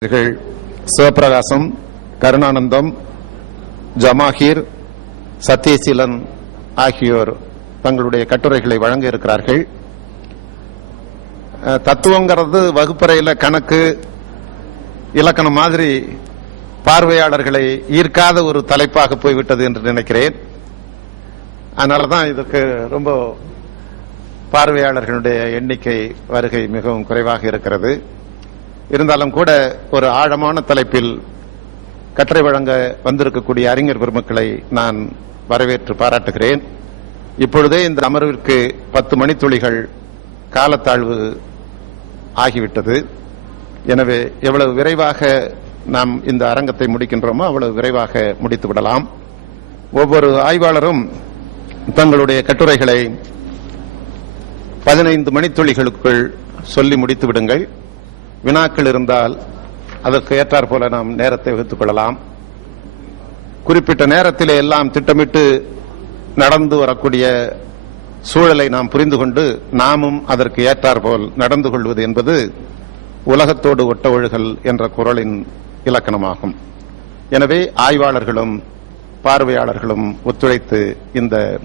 இவர்கள் சிவபிரகாசம் கருணானந்தம் ஜமாஹீர் சத்யசீலன் ஆகியோர் தங்களுடைய கட்டுரைகளை வழங்க இருக்கிறார்கள். தத்துவங்கிறது வகுப்பறையில் கணக்கு இலக்கணம் மாதிரி பார்வையாளர்களை ஈர்க்காத ஒரு தலைப்பாக போய்விட்டது என்று நினைக்கிறேன். அதனாலதான் இதுக்கு ரொம்ப பார்வையாளர்களுடைய எண்ணிக்கை வருகை மிகவும் குறைவாக இருக்கிறது. இருந்தாலும் கூட ஒரு ஆழமான தலைப்பில் கட்டுரை வழங்க வந்திருக்கக்கூடிய அறிஞர் பெருமக்களை நான் வரவேற்று பாராட்டுகிறேன். இப்பொழுதே இந்த அமர்விற்கு பத்து மணித்துளிகள் காலத்தாழ்வு ஆகிவிட்டது. எனவே எவ்வளவு விரைவாக நாம் இந்த அரங்கத்தை முடிக்கின்றோமோ அவ்வளவு விரைவாக முடித்து விடலாம். ஒவ்வொரு ஆய்வாளரும் தங்களுடைய கட்டுரைகளை பதினைந்து மணித்துளிகளுக்குள் சொல்லி முடித்து விடுங்கள். வினாக்கள் இருந்தால் அதற்கு ஏற்றாற் போல நாம் நேரத்தை வகுத்துக் கொள்ளலாம். குறிப்பிட்ட நேரத்திலே எல்லாம் திட்டமிட்டு நடந்து வரக்கூடிய சூழலை நாம் புரிந்து கொண்டு நாமும் அதற்கு ஏற்றாற்போல் நடந்து கொள்வது என்பது உலகத்தோடு ஒட்ட ஒழுகல் என்ற குரலின் இலக்கணமாகும். எனவே ஆய்வாளர்களும் பார்வையாளர்களும் ஒத்துழைத்து இந்த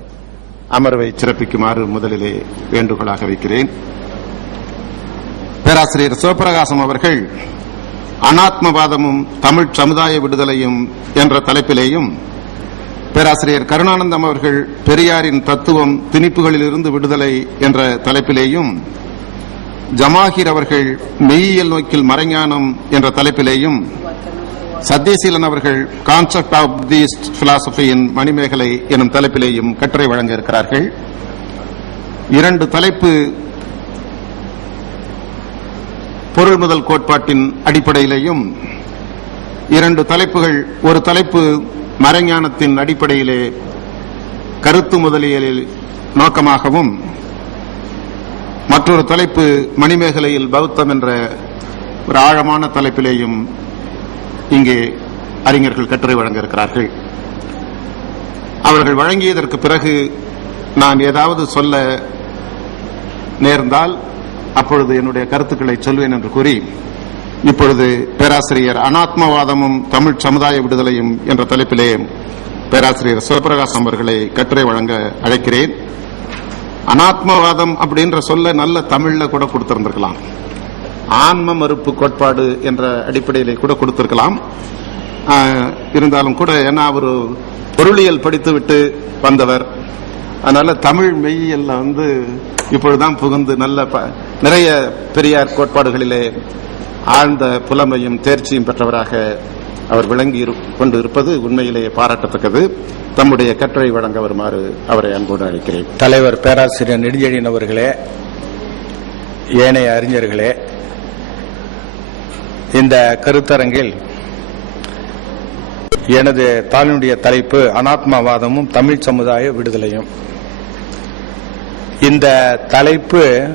அமர்வை சிறப்பிக்குமாறு முதலிலே வேண்டுகோளாக வைக்கிறேன். பேராசிரியர் சிவபிரகாசம் அவர்கள் அனாத்மவாதமும் தமிழ் சமுதாய விடுதலையும் என்ற தலைப்பிலேயும் பேராசிரியர் கருணானந்தம் அவர்கள் பெரியாரின் தத்துவம் திணிப்புகளிலிருந்து விடுதலை என்ற தலைப்பிலேயும் ஜமாஹிர் அவர்கள் மெய்யியல் நோக்கில் மறைஞானம் என்ற தலைப்பிலேயும் சத்யசீலன் அவர்கள் கான்செப்ட் ஆஃப் தி பிலாசபியின் மணிமேகலை எனும் தலைப்பிலேயும் கட்டுரை வழங்க இருக்கிறார்கள். இரண்டு தலைப்பு பொருள் முதல் கோட்பாட்டின் அடிப்படையிலேயும் இரண்டு தலைப்புகள் ஒரு தலைப்பு மறைஞானத்தின் அடிப்படையிலே கருத்து முதலியலில் நோக்கமாகவும் மற்றொரு தலைப்பு மணிமேகலையில் பௌத்தம் என்ற ஒரு ஆழமான தலைப்பிலேயும் இங்கே அறிஞர்கள் கட்டுரை வழங்க இருக்கிறார்கள் அவர்கள் வழங்கியதற்கு பிறகு நான் ஏதாவது சொல்ல நேர்ந்தால் அப்பொழுது என்னுடைய கருத்துக்களை சொல்வேன் என்று கூறி இப்பொழுது பேராசிரியர் அனாத்மவாதமும் தமிழ் சமுதாய விடுதலையும் என்ற தலைப்பிலே பேராசிரியர் சிவபிரகாசம் அவர்களை கட்டுரை வழங்க அழைக்கிறேன். அனாத்மவாதம் அப்படின்ற சொல்ல நல்ல தமிழ்ல கூட கொடுத்திருந்திருக்கலாம். ஆன்ம மறுப்பு கோட்பாடு என்ற அடிப்படையிலே கூட கொடுத்திருக்கலாம். இருந்தாலும் கூட ஏன்னா அவர் பொருளியல் படித்துவிட்டு வந்தவர் அதனால தமிழ் மெய்யியல்ல வந்து இப்பொழுதுதான் புகுந்து நல்ல ப- நிறைய பெரியார் கோட்பாடுகளிலே ஆழ்ந்த புலமையும் தேர்ச்சியும் பெற்றவராக அவர் விளங்கி இரு- கொண்டு இருப்பது உண்மையிலேயே பாராட்டத்தக்கது. தம்முடைய கட்டுரை வழங்க வருமாறு அவரை அன்போடு அழைக்கிறேன். தலைவர் பேராசிரியர் நெடுஞ்செழியன் அவர்களே ஏனைய அறிஞர்களே இந்த கருத்தரங்கில் எனது தாளினுடைய தலைப்பு அனாத்மாவாதமும் தமிழ் சமுதாய விடுதலையும். இந்த தலைப்பு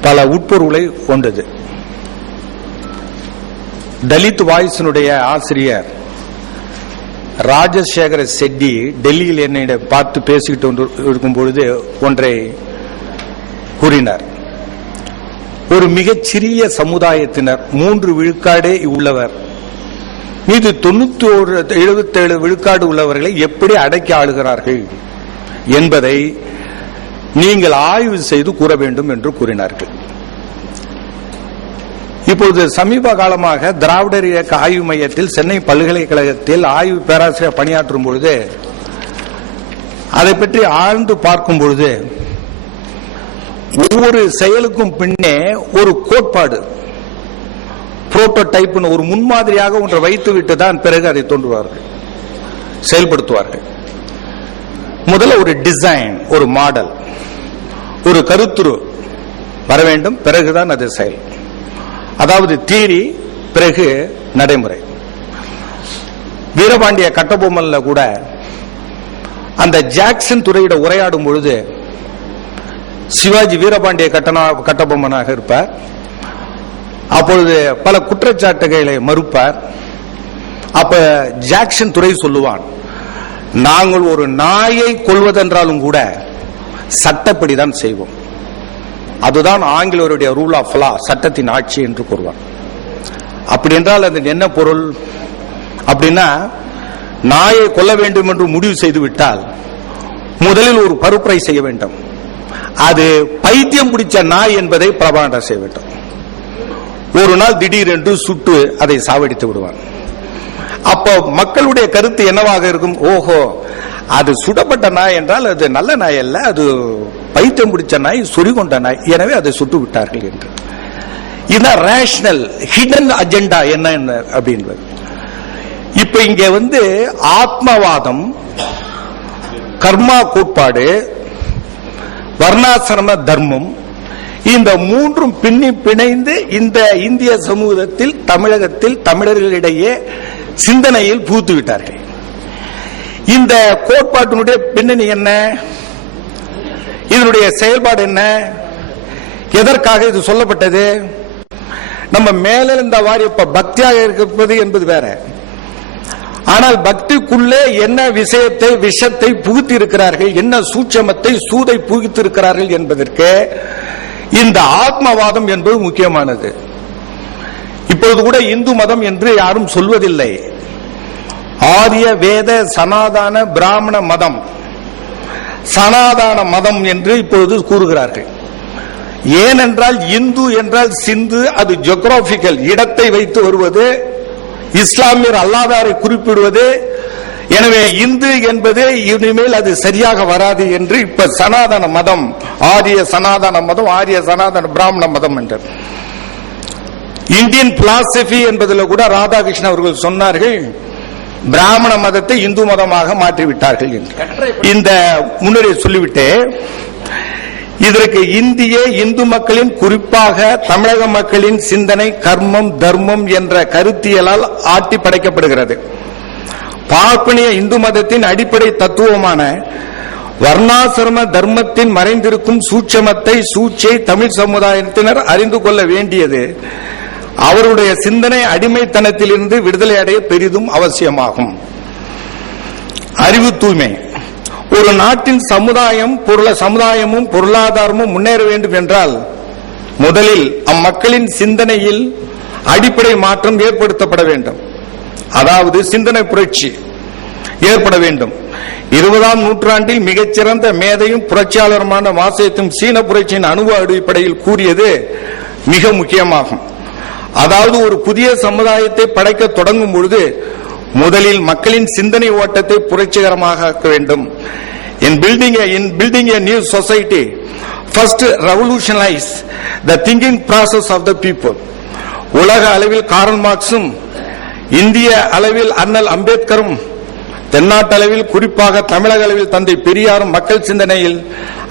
பல உட்பொருளை கொண்டது. தலித் வாய்ஸினுடைய ஆசிரியர் ராஜசேகர செட்டி டெல்லியில் என்னிடம் பார்த்து பேசிக்கிட்டு இருக்கும் பொழுது ஒன்றை கூறினார். ஒரு மிகச்சிறிய சமுதாயத்தினர் மூன்று விழுக்காடே உள்ளவர் மீது தொண்ணூத்தி ஒரு எழுபத்தேழு விழுக்காடு உள்ளவர்களை எப்படி அடக்கி ஆளுகிறார்கள் என்பதை நீங்கள் ஆய்வு செய்து கூற வேண்டும் என்று கூறினார்கள். இப்போது சமீப காலமாக திராவிடர் இயக்க ஆய்வு மையத்தில் சென்னை பல்கலைக்கழகத்தில் ஆய்வு பேராசிரியர் பணியாற்றும் பொழுது அதை பற்றி ஆழ்ந்து பார்க்கும் பொழுது ஒவ்வொரு செயலுக்கும் பின்னே ஒரு கோட்பாடு புரோட்டோடைப்னு ஒரு முன்மாதிரியாக ஒன்றை வைத்துவிட்டு தான் பிறகு அதை தோன்றுவார்கள். செயல்படுத்துவார்கள். முதல்ல ஒரு டிசைன் ஒரு மாடல் ஒரு கருத்துரு வர வேண்டும் பிறகுதான் அது செயல். அதாவது தீரி பிறகு நடைமுறை. வீரபாண்டிய கட்டபொம்மன்ல கூட அந்த ஜாக்சன் துறையிட உரையாடும் பொழுது சிவாஜி வீரபாண்டிய கட்டணா கட்டபொம்மனாக இருப்பார். அப்பொழுது பல குற்றச்சாட்டுகளை மறுப்பார். அப்ப ஜாக்சன் துறை சொல்லுவான் நாங்கள் ஒரு நாயை கொள்வதென்றாலும் கூட சட்டப்படிதான் செய்வோம். அதுதான் ஆங்கிலருடைய ரூல் ஆஃப் லா சட்டத்தின் ஆட்சி என்று கூறுவார். அப்படி என்றால் அது என்ன பொருள்? அப்படின்னா நாயை கொல்ல வேண்டும் என்று முடிவு செய்து விட்டால் முதலில் ஒரு பருப்புரை செய்ய வேண்டும். அது பைத்தியம் பிடிச்ச நாய் என்பதை பிரபாண்டம் செய்ய வேண்டும். ஒரு நாள் திடீரென்று சுட்டு அதை சாவடித்து விடுவான். அப்போ மக்களுடைய கருத்து என்னவாக இருக்கும்? ஓஹோ அது சுடப்பட்ட நாய் என்றால் அது நல்ல நாய் அல்ல அது பைத்தியம் பிடிச்ச நாய் சொறிகொண்ட நாய். எனவே அதை சுட்டு விட்டார்கள் என்று. இதுதான் ரேஷனல் ஹிடன் அஜெண்டா என்ன என்ன அப்படின்றது. இப்ப இங்க வந்து ஆத்மவாதம் கர்மா கோட்பாடு வர்ணாசிரம தர்மம் இந்த மூன்றும் பின்னி பிணைந்து இந்த இந்திய சமூகத்தில் தமிழகத்தில் தமிழர்களிடையே சிந்தனையில் பூத்து விட்டார்கள். இந்த கோட்பாட்டினுடைய பின்னணி என்ன? இதனுடைய செயல்பாடு என்ன? எதற்காக இது சொல்லப்பட்டது? நம்ம மேல இந்த வாரி இப்ப பக்தியாக இருப்பது என்பது வேற. ஆனால் பக்திக்குள்ளே என்ன விஷயத்தை விஷத்தை புகுத்தி இருக்கிறார்கள் என்ன சூட்சமத்தை சூதை புகுத்தி இருக்கிறார்கள் என்பதற்கு இந்த ஆத்மவாதம் என்பது முக்கியமானது. இப்பொழுது கூட இந்து மதம் என்று யாரும் சொல்வதில்லை. ஆரிய வேத சனாதான பிராமண மதம். சனாதான மதம் என்று இப்பொழுது கூறுகிறார்கள். ஏனென்றால் இந்து என்றால் சிந்து அது ஜியோகிராபிக்கல் இடத்தை வைத்து வருவது இஸ்லாமியர் அல்லாதாரை குறிப்பிடுவது எனவே இந்து என்பது இனிமேல் அது சரியாக வராது என்று இப்ப சனாதன மதம் ஆரிய சனாதன மதம் ஆரிய சனாதன பிராமண மதம் என்று. இந்தியன் பிலாசபி என்பதில் கூட ராதாகிருஷ்ணன் அவர்கள் சொன்னார்கள் பிராமண மதத்தை இந்து மதமாக மாற்றிவிட்டார்கள் என்று. இந்த முன்னுரை சொல்லிவிட்டு இதற்கு இந்திய இந்து மக்களின் குறிப்பாக தமிழக மக்களின் சிந்தனை கர்மம் தர்மம் என்ற கருத்தியலால் ஆட்டி படைக்கப்படுகிறது பார்ப்பனிய இந்து மதத்தின் அடிப்படை தத்துவமான வர்ணாசிரம தர்மத்தின் மறைந்திருக்கும் சூட்சமத்தை சூச்சை தமிழ் சமுதாயத்தினர் அறிந்து கொள்ள வேண்டியது. அவருடைய சிந்தனை அடிமைத்தனத்திலிருந்து விடுதலை அடைய பெரிதும் அவசியமாகும். அறிவு தூய்மை. ஒரு நாட்டின் சமுதாயம் பொருள சமுதாயமும் பொருளாதாரமும் முன்னேற வேண்டும் என்றால் முதலில் அம்மக்களின் சிந்தனையில் அடிப்படை மாற்றம் ஏற்படுத்தப்பட வேண்டும். அதாவது சிந்தனை புரட்சி ஏற்பட வேண்டும். இருபதாம் நூற்றாண்டில் மிகச்சிறந்த மேதையும் புரட்சியாளருமான மாசேத்தும் சீன புரட்சியின் அணுவ அடிப்படையில் கூறியது மிக முக்கியமாகும். அதாவது ஒரு புதிய சமுதாயத்தை படைக்க தொடங்கும் பொழுது முதலில் மக்களின் சிந்தனை ஓட்டத்தை புரட்சிகரமாக ஆக்க வேண்டும். In building in building a new society first revolutionise the thinking process of the people உலக அளவில் காரல் மார்க்ஸும் இந்திய அளவில் அண்ணல் அம்பேத்கரும் தென்னாட்டு அளவில் குறிப்பாக தமிழக அளவில் தந்தை பெரியாரும் மக்கள் சிந்தனையில்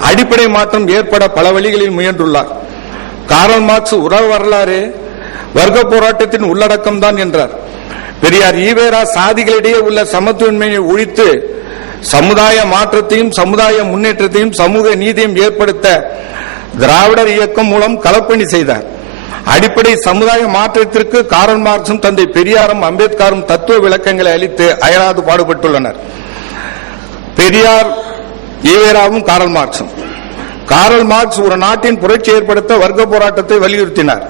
அடிப்படை மாற்றம் ஏற்பட பல வழிகளில் முயன்றுள்ளார். காரல் மார்க்ஸ் உறவு வரலாறு வர்க்க போராட்டத்தின் உள்ளடக்கம் தான் என்றார். பெரியார் ஈவேரா சாதிகளிடையே உள்ள சமத்துவன்மையை ஒழித்து சமுதாய மாற்றத்தையும் சமுதாய முன்னேற்றத்தையும் சமூக நீதியும் ஏற்படுத்த திராவிடர் இயக்கம் மூலம் களப்பணி செய்தார். அடிப்படை சமுதாய மாற்றத்திற்கு காரல் மார்க்சும் தந்தை பெரியாரும் அம்பேத்கரும் தத்துவ விளக்கங்களை அளித்து அயராது பாடுபட்டுள்ளனர். பெரியார் ஈவேராவும் காரல் மார்க்சும். காரல் மார்க்ஸ் ஒரு நாட்டின் புரட்சி ஏற்படுத்த வர்க்க போராட்டத்தை வலியுறுத்தினார்.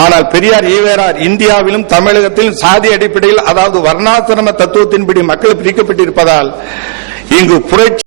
ஆனால் பெரியார் ஈவேரார் இந்தியாவிலும் தமிழகத்திலும் சாதி அடிப்படையில் அதாவது வர்ணாசிரம தத்துவத்தின்படி மக்கள் பிரிக்கப்பட்டிருப்பதால் இங்கு புரட்சி